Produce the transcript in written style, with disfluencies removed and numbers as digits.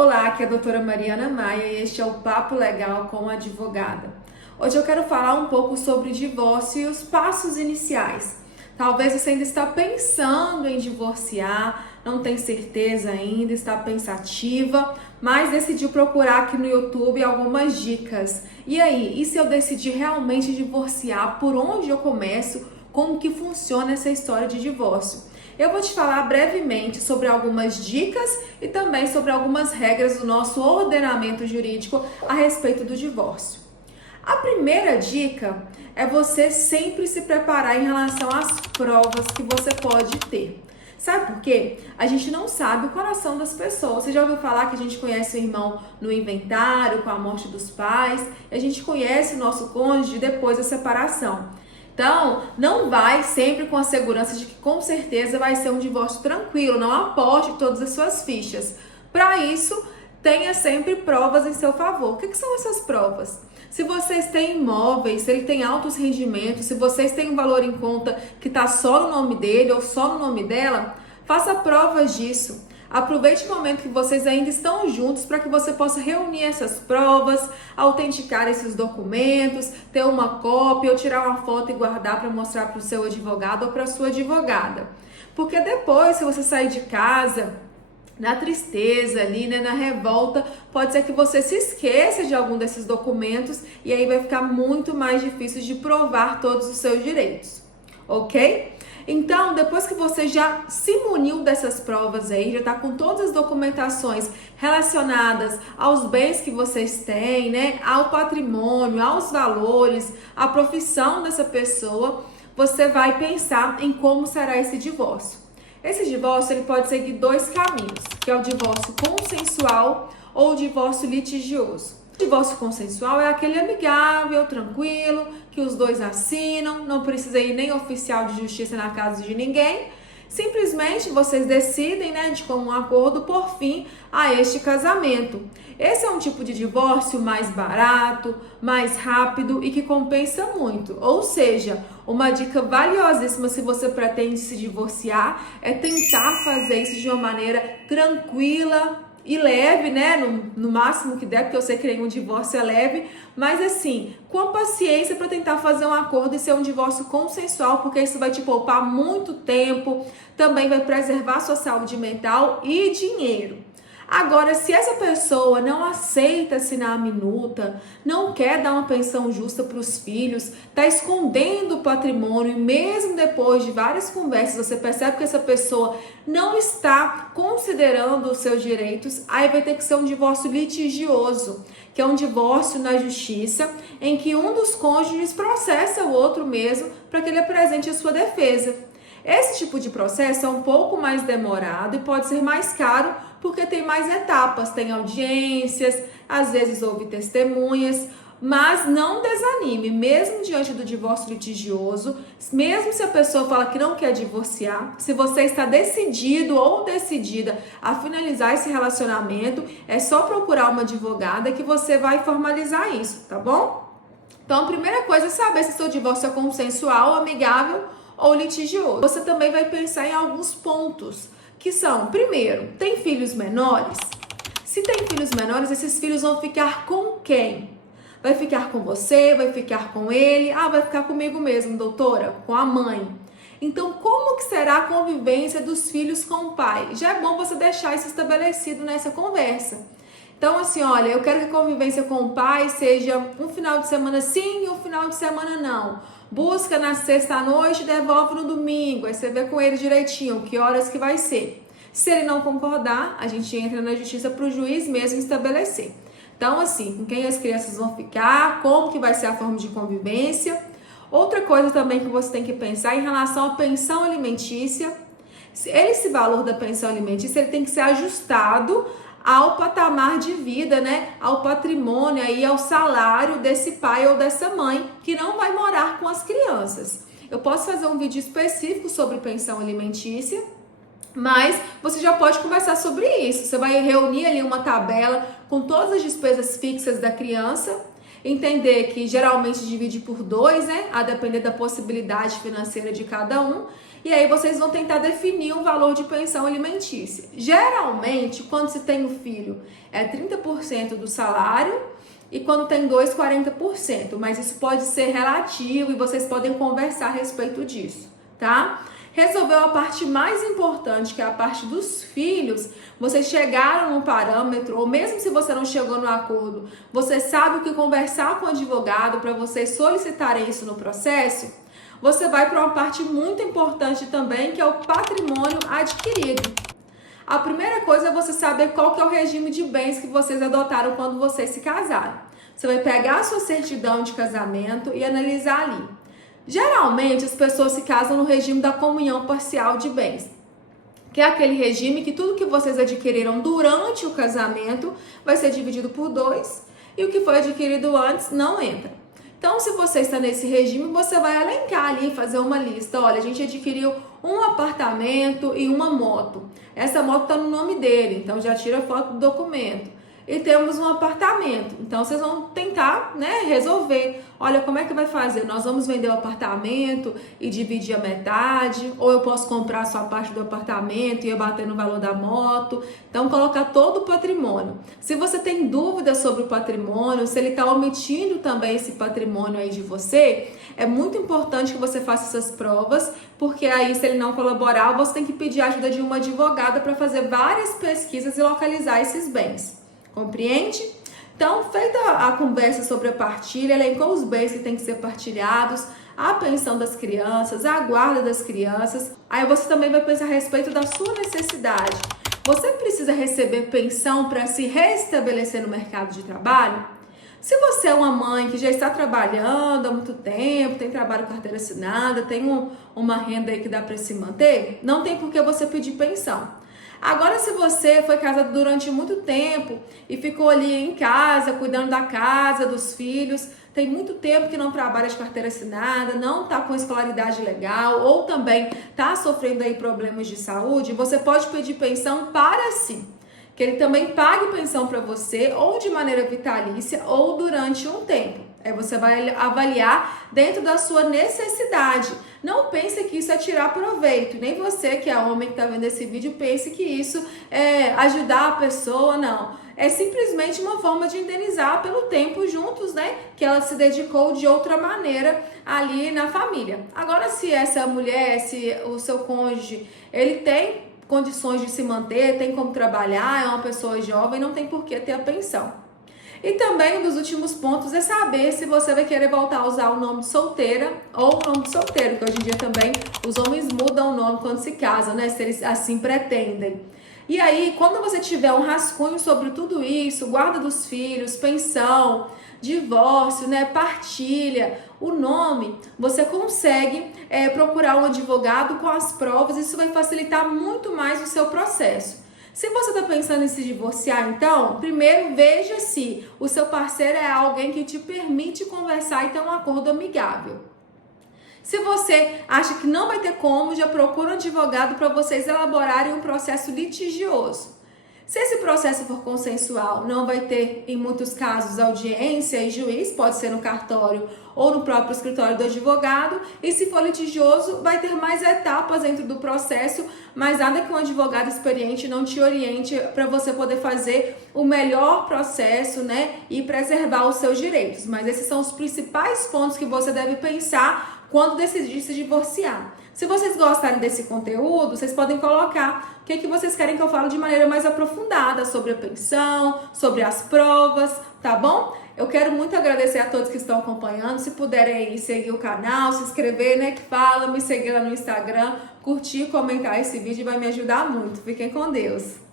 Olá, aqui é a doutora Mariana Maia e este é o Papo Legal com a Advogada. Hoje eu quero falar um pouco sobre divórcio e os passos iniciais. Talvez você ainda está pensando em divorciar, não tem certeza ainda, está pensativa, mas decidiu procurar aqui no YouTube algumas dicas. E aí, e se eu decidir realmente divorciar, por onde eu começo? Como que funciona essa história de divórcio? Eu vou te falar brevemente sobre algumas dicas e também sobre algumas regras do nosso ordenamento jurídico a respeito do divórcio. A primeira dica é você sempre se preparar em relação às provas que você pode ter. Sabe por quê? A gente não sabe o coração das pessoas. Você já ouviu falar que a gente conhece o irmão no inventário, com a morte dos pais, e a gente conhece o nosso cônjuge depois da separação. Então, não vai sempre com a segurança de que com certeza vai ser um divórcio tranquilo, não aposte todas as suas fichas. Para isso, tenha sempre provas em seu favor. O que são essas provas? Se vocês têm imóveis, se ele tem altos rendimentos, se vocês têm um valor em conta que está só no nome dele ou só no nome dela, faça provas disso. Aproveite o momento que vocês ainda estão juntos para que você possa reunir essas provas, autenticar esses documentos, ter uma cópia ou tirar uma foto e guardar para mostrar para o seu advogado ou para a sua advogada. Porque depois, se você sair de casa, na tristeza ali, né, na revolta, pode ser que você se esqueça de algum desses documentos e aí vai ficar muito mais difícil de provar todos os seus direitos, ok? Então, depois que você já se muniu dessas provas aí, já está com todas as documentações relacionadas aos bens que vocês têm, né, ao patrimônio, aos valores, à profissão dessa pessoa, você vai pensar em como será esse divórcio. Esse divórcio ele pode seguir dois caminhos, que é o divórcio consensual ou o divórcio litigioso. O divórcio consensual é aquele amigável, tranquilo, que os dois assinam, não precisa ir nem oficial de justiça na casa de ninguém. Simplesmente vocês decidem, né, de comum acordo, por fim a este casamento. Esse é um tipo de divórcio mais barato, mais rápido e que compensa muito. Ou seja, uma dica valiosíssima se você pretende se divorciar é tentar fazer isso de uma maneira tranquila e leve, né, no máximo que der, porque eu sei que nenhum divórcio é leve, mas assim, com paciência para tentar fazer um acordo e ser um divórcio consensual, porque isso vai te poupar muito tempo, também vai preservar sua saúde mental e dinheiro. Agora, se essa pessoa não aceita assinar a minuta, não quer dar uma pensão justa para os filhos, está escondendo o patrimônio e mesmo depois de várias conversas você percebe que essa pessoa não está considerando os seus direitos, aí vai ter que ser um divórcio litigioso, que é um divórcio na justiça em que um dos cônjuges processa o outro mesmo para que ele apresente a sua defesa. Esse tipo de processo é um pouco mais demorado e pode ser mais caro porque tem mais etapas, tem audiências, às vezes houve testemunhas, mas não desanime, mesmo diante do divórcio litigioso, mesmo se a pessoa fala que não quer divorciar, se você está decidido ou decidida a finalizar esse relacionamento, é só procurar uma advogada que você vai formalizar isso, tá bom? Então a primeira coisa é saber se seu divórcio é consensual, amigável ou litigioso. Você também vai pensar em alguns pontos, que são, primeiro, tem filhos menores? Se tem filhos menores, esses filhos vão ficar com quem? Vai ficar com você? Vai ficar com ele? Ah, vai ficar comigo mesmo, doutora, com a mãe. Então, como que será a convivência dos filhos com o pai? Já é bom você deixar isso estabelecido nessa conversa. Então, assim, olha, eu quero que a convivência com o pai seja um final de semana sim e um final de semana não. Busca na sexta à noite e devolve no domingo. Aí você vê com ele direitinho que horas que vai ser. Se ele não concordar, a gente entra na justiça para o juiz mesmo estabelecer. Então, assim, com quem as crianças vão ficar, como que vai ser a forma de convivência. Outra coisa também que você tem que pensar em relação à pensão alimentícia. Esse valor da pensão alimentícia ele tem que ser ajustado ao patamar de vida, né, ao patrimônio, aí, ao salário desse pai ou dessa mãe que não vai morar com as crianças. Eu posso fazer um vídeo específico sobre pensão alimentícia, mas você já pode conversar sobre isso. Você vai reunir ali uma tabela com todas as despesas fixas da criança, entender que geralmente divide por 2, né, a depender da possibilidade financeira de cada um, e aí vocês vão tentar definir um valor de pensão alimentícia. Geralmente, quando se tem um filho, é 30% do salário, e quando tem dois, 40%, mas isso pode ser relativo e vocês podem conversar a respeito disso, tá? Resolveu a parte mais importante, que é a parte dos filhos, vocês chegaram no parâmetro, ou mesmo se você não chegou no acordo, você sabe o que conversar com o advogado para vocês solicitarem isso no processo, você vai para uma parte muito importante também, que é o patrimônio adquirido. A primeira coisa é você saber qual que é o regime de bens que vocês adotaram quando vocês se casaram. Você vai pegar a sua certidão de casamento e analisar ali. Geralmente, as pessoas se casam no regime da comunhão parcial de bens, que é aquele regime que tudo que vocês adquiriram durante o casamento vai ser dividido por 2 e o que foi adquirido antes não entra. Então, se você está nesse regime, você vai elencar ali, fazer uma lista. Olha, a gente adquiriu um apartamento e uma moto. Essa moto está no nome dele, então já tira foto do documento. E temos um apartamento. Então, vocês vão tentar, resolver. Olha, como é que vai fazer? Nós vamos vender o apartamento e dividir a metade? Ou eu posso comprar só a parte do apartamento e eu bater no valor da moto? Então, colocar todo o patrimônio. Se você tem dúvidas sobre o patrimônio, se ele está omitindo também esse patrimônio aí de você, é muito importante que você faça essas provas, porque aí, se ele não colaborar, você tem que pedir a ajuda de uma advogada para fazer várias pesquisas e localizar esses bens. Compreende? Então, feita a conversa sobre a partilha, elencou os bens que têm que ser partilhados, a pensão das crianças, a guarda das crianças. Aí você também vai pensar a respeito da sua necessidade. Você precisa receber pensão para se restabelecer no mercado de trabalho? Se você é uma mãe que já está trabalhando há muito tempo, tem trabalho com carteira assinada, tem uma renda aí que dá para se manter, não tem por que você pedir pensão. Agora, se você foi casado durante muito tempo e ficou ali em casa, cuidando da casa, dos filhos, tem muito tempo que não trabalha de carteira assinada, não está com escolaridade legal ou também está sofrendo aí problemas de saúde, você pode pedir pensão para si. Que ele também pague pensão para você ou de maneira vitalícia ou durante um tempo. Aí você vai avaliar dentro da sua necessidade. Não pense que isso é tirar proveito. Nem você que é homem que está vendo esse vídeo pense que isso é ajudar a pessoa, não. É simplesmente uma forma de indenizar pelo tempo juntos, que ela se dedicou de outra maneira ali na família. Agora, se essa mulher, se o seu cônjuge, ele tem condições de se manter, tem como trabalhar, é uma pessoa jovem, não tem por que ter a pensão. E também um dos últimos pontos é saber se você vai querer voltar a usar o nome de solteira ou o nome de solteiro, que hoje em dia também os homens mudam o nome quando se casam, se eles assim pretendem. E aí, quando você tiver um rascunho sobre tudo isso, guarda dos filhos, pensão, divórcio, partilha, o nome, você consegue procurar um advogado com as provas, isso vai facilitar muito mais o seu processo. Se você está pensando em se divorciar, então, primeiro veja se o seu parceiro é alguém que te permite conversar e ter um acordo amigável. Se você acha que não vai ter como, já procura um advogado para vocês elaborarem um processo litigioso. Se esse processo for consensual, não vai ter, em muitos casos, audiência e juiz, pode ser no cartório ou no próprio escritório do advogado, e se for litigioso, vai ter mais etapas dentro do processo, mas nada que um advogado experiente não te oriente para você poder fazer o melhor processo, e preservar os seus direitos. Mas esses são os principais pontos que você deve pensar quando decidir se divorciar. Se vocês gostarem desse conteúdo, vocês podem colocar o que vocês querem que eu fale de maneira mais aprofundada sobre a pensão, sobre as provas, tá bom? Eu quero muito agradecer a todos que estão acompanhando. Se puderem aí seguir o canal, se inscrever, que fala, me seguir lá no Instagram, curtir, comentar esse vídeo vai me ajudar muito. Fiquem com Deus!